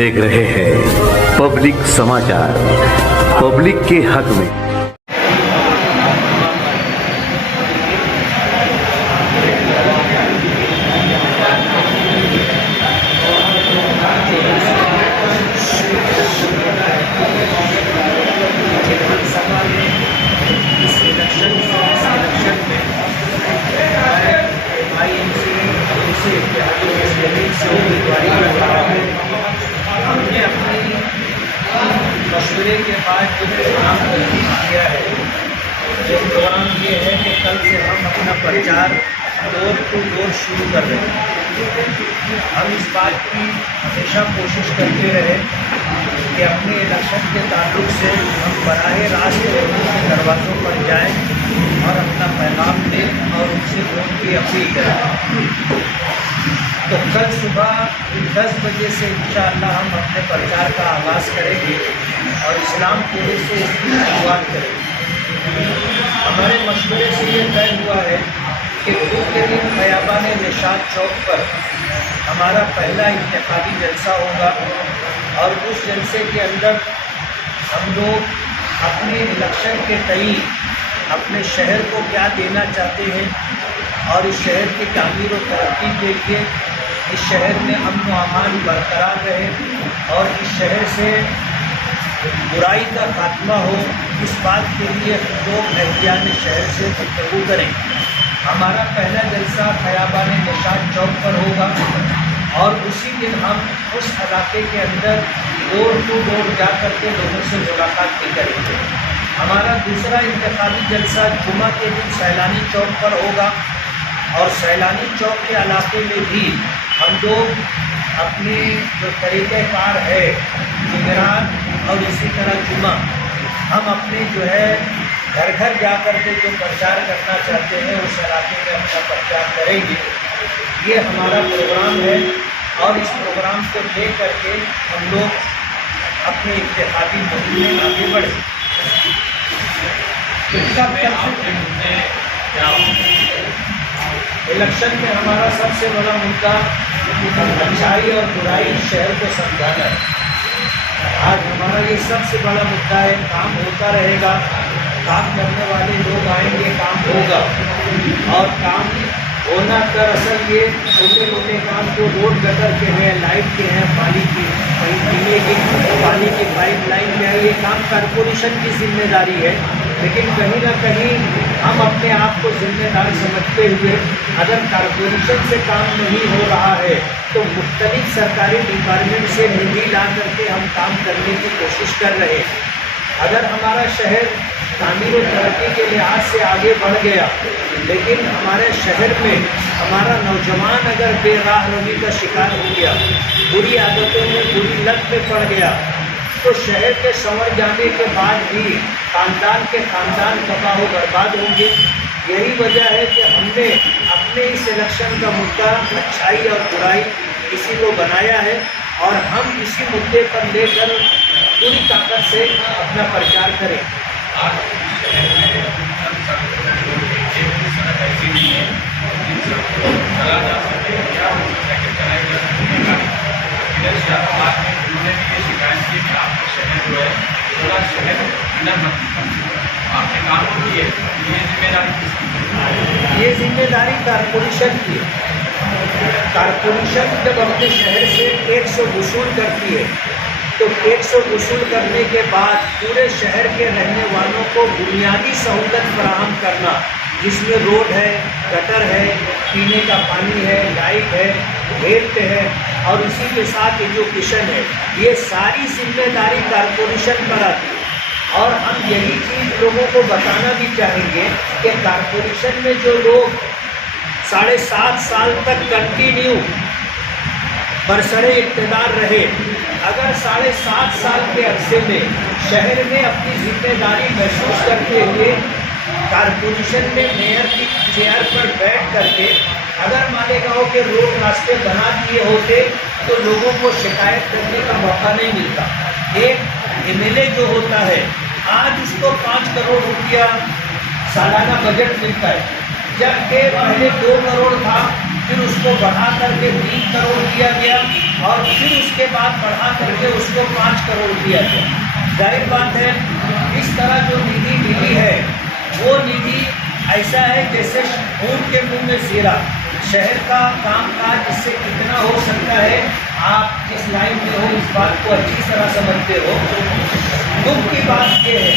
देख रहे हैं पब्लिक समाचार, पब्लिक के हक में। हमने अपने मशवरे के बाद जो प्रोग्राम किया है, जो प्रोग्राम ये है कि कल से हम अपना प्रचार डोर टू डोर शुरू कर रहे हैं। हम इस बात की हमेशा कोशिश करते रहे कि अपने इलेक्शन के ताल्लुक से हम बराह रास्त लोगों के दरवाज़ों पर जाएं और अपना पैगाम दें और उनसे वोट की अपील करें। तो कल सुबह 10 बजे से इंशाअल्लाह हम अपने प्रचार का आगाज़ करेंगे और इस्लामपुरी से इसकी शुरुआत करेंगे। हमारे मशवरे से ये तय हुआ है कि बुध के दिन खयाबान निशात चौक पर हमारा पहला इंतखाबी जलसा होगा और उस जलसे के अंदर हम लोग अपने इलेक्शन के तई अपने शहर को क्या देना चाहते हैं और इस शहर की तामीर और तरक्की के लिए इस शहर में अमन व अमान बरकरार रहे और इस शहर से बुराई का खात्मा हो, इस बात के लिए लोग एहतियात शहर से गुफ्तगू करें। हमारा पहला जलसा खयाबान निशात चौक पर होगा और उसी दिन हम उस इलाके के अंदर डोर टू डोर जा कर के लोगों से मुलाकात भी करेंगे। हमारा दूसरा इंतखाबी जलसा जुमा के दिन सैलानी चौक पर होगा और सैलानी चौक के इलाके में भी हम लोग अपने जो तरीक़ेकार है जुमेरात और इसी तरह जुमा, हम अपने जो है घर घर जा कर के जो प्रचार करना चाहते हैं उस इलाके में अपना प्रचार करेंगे। ये हमारा प्रोग्राम है और इस प्रोग्राम को ले करके हम लोग अपने इंतखाबी मुहिम में आगे बढ़े। इलेक्शन में हमारा सबसे बड़ा मुद्दा अच्छाई और बुराई शहर को समझाना है। आज हमारा ये सबसे बड़ा मुद्दा है। काम होता रहेगा, काम करने वाले लोग आएंगे, काम होगा और काम होना दरअसल ये छोटे मोटे काम जो रोड गटर के हैं, लाइट के हैं, पानी की पीने की पानी की पाइपलाइन के है, ये काम कॉरपोरेशन की जिम्मेदारी है। लेकिन कहीं ना कहीं हम अपने आप को जिम्मेदार समझते हुए अगर कॉरपोरेशन से काम नहीं हो रहा है तो मुख्तलिफ सरकारी डिपार्टमेंट से निधि ला करके हम काम करने की कोशिश कर रहे हैं। अगर हमारा शहर तामीर और तरक्की के लिहाज से आगे बढ़ गया लेकिन हमारे शहर में हमारा नौजवान अगर बेराह रवी का शिकार हो गया, बुरी आदतों में, बुरी लत में पड़ गया, तो शहर के संवर जाने के बाद भी ख़ानदान के ख़ानदान तबाह व बर्बाद होंगे। यही वजह है कि हमने अपने इस इलेक्शन का मुद्दा अच्छाई और बुराई इसी को बनाया है और हम इसी मुद्दे पर लेकर पूरी ताकत से अपना प्रचार करें। ये जिम्मेदारी कॉरपोरेशन की है। कॉरपोरेशन जब अपने शहर से टैक्स वसूल करती है तो टैक्स वसूल करने के बाद पूरे शहर के रहने वालों को बुनियादी सहूलत फराहम करना, जिसमें रोड है, गटर है, पीने का पानी है, लाइट है, हेल्थ है और इसी के साथ एजुकेशन है, ये सारी जिम्मेदारी कॉरपोरेशन पर आती है। और हम यही चीज़ लोगों को बताना भी चाहेंगे कि कॉरपोरेशन में जो लोग 7.5 साल तक कंटिन्यू बरसरे इक़्तिदार रहे, अगर 7.5 साल के अरसे में शहर में अपनी जिम्मेदारी महसूस करते हुए कॉरपोरेशन में मेयर की चेयर पर बैठ करके अगर मानेगा हो कि रोड रास्ते बना दिए होते तो लोगों को शिकायत करने का मौका नहीं मिलता। एक एमएलए जो होता है आज उसको 5 करोड़ रुपया सालाना बजट मिलता है, जबकि पहले 2 करोड़ था, फिर उसको बढ़ा करके 3 करोड़ दिया गया और फिर उसके बाद बढ़ा करके उसको 5 करोड़ दिया गया। जाहिर बात है इस तरह जो निधि मिली है वो निधि ऐसा है जैसे ऊँट के मुंह में जीरा। शहर का कामकाज इससे कितना हो सकता है, आप इस लाइन में हो, इस बात को अच्छी तरह समझते हो। दुख की बात यह है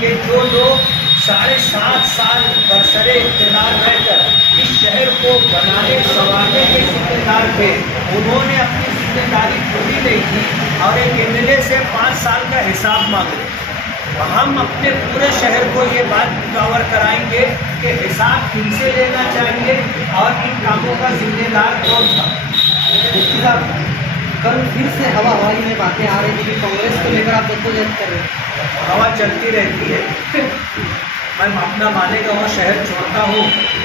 कि जो लोग 7.5 साल बरसरे इख्तियार रहकर इस शहर को बनाने संवारने के जिम्मेदार थे, उन्होंने अपनी जिम्मेदारी पूरी नहीं की और एक एमएलए से 5 साल का हिसाब मांगे। हम अपने पूरे शहर को ये बात कवर कराएंगे कि हिसाब किनसे लेना चाहिए और इन कामों का जिम्मेदार कौन था। कल फिर से हवाई में बातें आ रही थी कि कांग्रेस को लेकर आप जद्दोजहद कर रहे हैं। हवा चलती रहती है। मैं अपना मालेगांव शहर छोड़ता हूँ,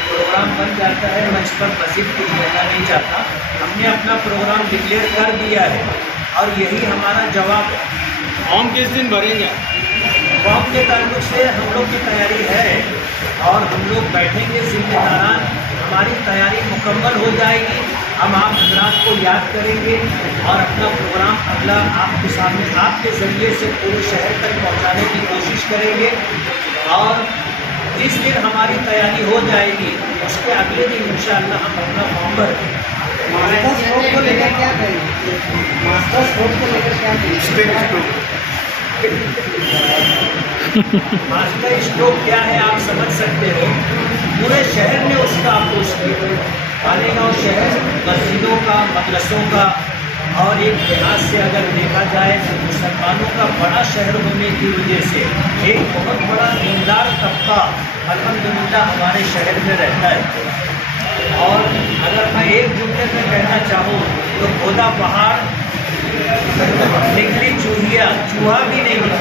प्रोग्राम बन जाता है, मैं इस पर मज़ीद कुछ कहना नहीं चाहता। हमने अपना प्रोग्राम डिक्लेयर कर दिया है और यही हमारा जवाब है। फॉर्म किस दिन भरेंगे? फॉर्म के ताल्लुक से हम लोग की तैयारी है और हम लोग बैठेंगे जिम्मेदारान, हमारी तैयारी मुकम्मल हो जाएगी। हम आप हजरात को याद करेंगे और अपना प्रोग्राम अगला आपके सामने आपके ज़रिए से पूरे शहर तक पहुंचाने की कोशिश करेंगे और जिस दिन हमारी तैयारी हो जाएगी उसके अगले दिन इंशाअल्लाह हम अपना फॉर्म भरेंगे। मास्टर स्ट्रोक को लेकर क्या कहेंगे? मास्टर स्ट्रोक को लेकर क्या कहेंगे? मास्टर स्ट्रोक क्या है आप समझ सकते हो। पूरे शहर ने उसका अपोज किया। मालेगांव शहर मस्जिदों का, मदरसों का और एक लिहाज से अगर देखा जाए तो मुसलमानों का बड़ा शहर होने की वजह से एक बहुत बड़ा दीनदार तबका अल्हम्दुलिल्लाह हमारे शहर में रहता है। और अगर मैं एक जुमले में कहना चाहूँ तो खोदा पहाड़ निकली चूहिया, चूहा भी नहीं निकला,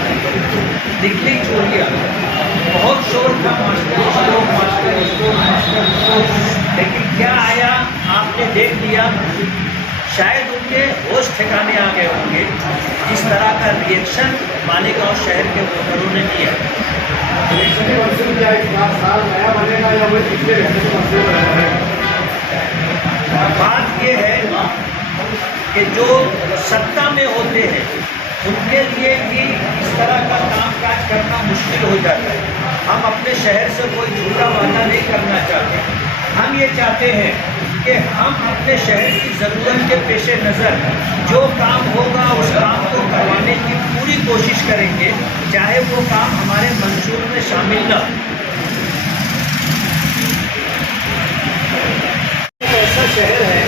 निकली चूहिया। बहुत शोर था master stroke, master stroke, master stroke, लेकिन क्या आया आपने देख लिया। शायद उनके होश ठिकाने आ गए होंगे जिस तरह का रिएक्शन मालेगांव शहर के वोटरों ने दिया। बात ये है कि जो सत्ता में होते हैं उनके लिए भी इस तरह का कामकाज करना मुश्किल हो जाता है। हम अपने शहर से कोई झूठा वादा नहीं करना चाहते। हम ये चाहते हैं कि हम अपने शहर की ज़रूरत के पेश नज़र जो काम होगा उस काम को करवाने की पूरी कोशिश करेंगे, चाहे वो काम हमारे मंशूर में शामिल न हो। ऐसा शहर है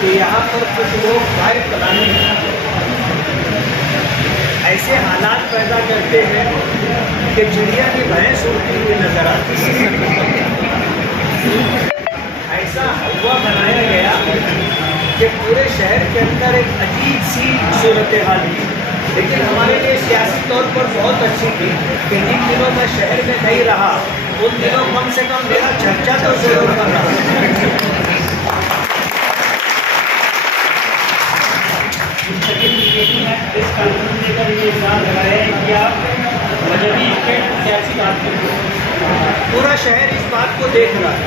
कि यहाँ पर कुछ लोग फायर चलाने ऐसे हालात पैदा करते हैं कि चिड़िया की भैंस उड़ती हुई नजर आती है। ऐसा हवा बनाया गया कि पूरे शहर के अंदर एक अजीब सी सूरत हाल थी, लेकिन हमारे लिए सियासी तौर पर बहुत अच्छी थी कि जिन दिनों मैं शहर में नहीं रहा उन दिनों कम से कम मेरा चर्चा तो जरूर कर रहा। इस कानून लेकर ये इल्जाम लगाया है कि आप मजहबी स्टेट सियासी बात करते हैं। पूरा शहर इस बात को देख रहा है।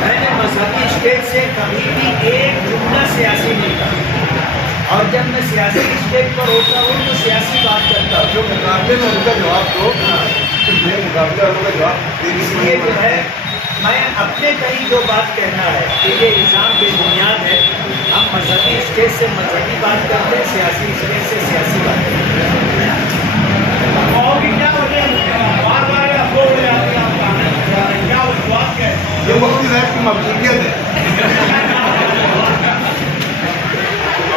मैंने मजहबी स्टेट से कभी भी एक जुमला सियासी नहीं कहा और जब मैं सियासी स्टेट पर होता हूँ तो सियासी बात करता हूँ। जो मुकाबले में उनका जवाब दो, मुकाबले वालों का जवाब इसलिए जो है मैं अपने कहीं जो बात कहना है कि ये इल्ज़ाम बेबुनियाद है। हम मजहबी स्टेट से मजहबी बात करते हैं, सियासी स्टेट से सियासी बात करते हैं। और भी क्या वजह बार बार अफरोह हो जाती है आपका, क्या बात है? ये मुफ्ती साहब की मकबूलियत है।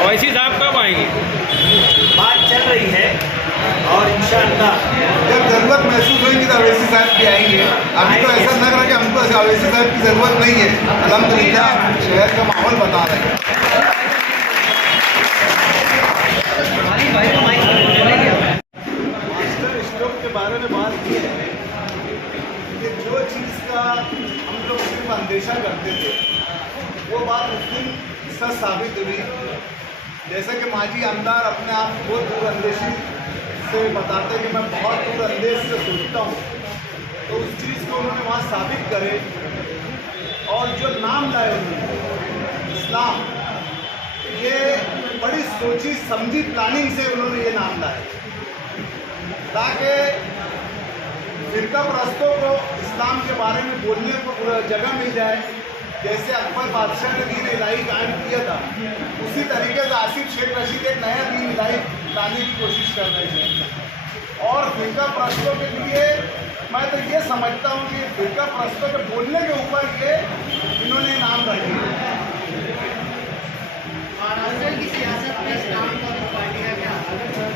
ओवैसी साहब कब आएंगे? बात चल रही है और इंशाअल्लाह जब जरूरत महसूस होगी तो अवैसी साहब भी आएंगे। अभी तो ऐसा लग रहा है कि हमको अवैसी साहब की ज़रूरत नहीं है। अल्हम्दुलिल्लाह शहर का माहौल बता रहे हैं। मास्टर स्ट्रोक के बारे में बात की है कि जो चीज़ का हम लोग सिर्फ अंदेशा करते थे वो बात उस दिन सच साबित हुई। जैसे कि माजी आमदार अपने आप को दूरअंदेशी से बताते कि मैं बहुत दूरअंदेश से सोचता हूँ, तो उस चीज़ को उन्होंने वहाँ साबित करे और जो नाम लाए उन्होंने इस्लाम, ये बड़ी सोची समझी प्लानिंग से उन्होंने ये नाम लाए ताकि फिरका परस्तों को इस्लाम के बारे में बोलने को जगह मिल जाए। जैसे अकबर बादशाह ने दीन इलाही कायम किया था, उसी तरीके से आसिफ शेख रशीद एक नया दीन इलाही लाने की कोशिश कर रहे थे। और फिरका परस्तों के लिए मैं तो ये समझता हूँ कि फिरका परस्तों के बोलने के ऊपर ये इन्होंने नाम रखे। महाराष्ट्र की सियासत में इस्लाम का पार्टियाँ क्या?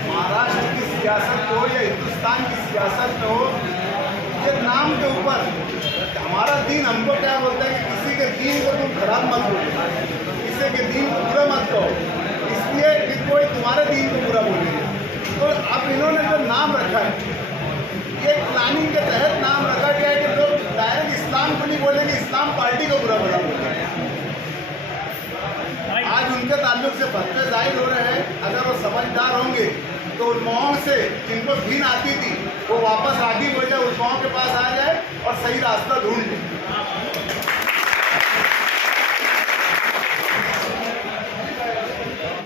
महाराष्ट्र की सियासत हो या हिंदुस्तान की सियासत में हो, ये नाम के ऊपर हमारा दीन हमको क्या बोलता है कि किसी के दीन को तुम खराब मत बोलो, किसी के दीन को बुरा मत कहो, इसलिए कि कोई तुम्हारे दीन को बुरा बोलेगा। तो अब इन्होंने जो नाम रखा है, ये प्लानिंग के तहत नाम रखा गया है कि लोग डायरेक्ट इस्लाम को नहीं बोलेंगे, इस्लाम पार्टी को बुरा भला बोलेंगे। आज उनके ताल्लुक से फतवे जाहिर हो रहे हैं। अगर वो समझदार होंगे तो उलमाओं से जिनको घिन आती थी वो वापस रागी हो जाए, उलमाओं के पास आ जाए और सही रास्ता ढूंढ ले।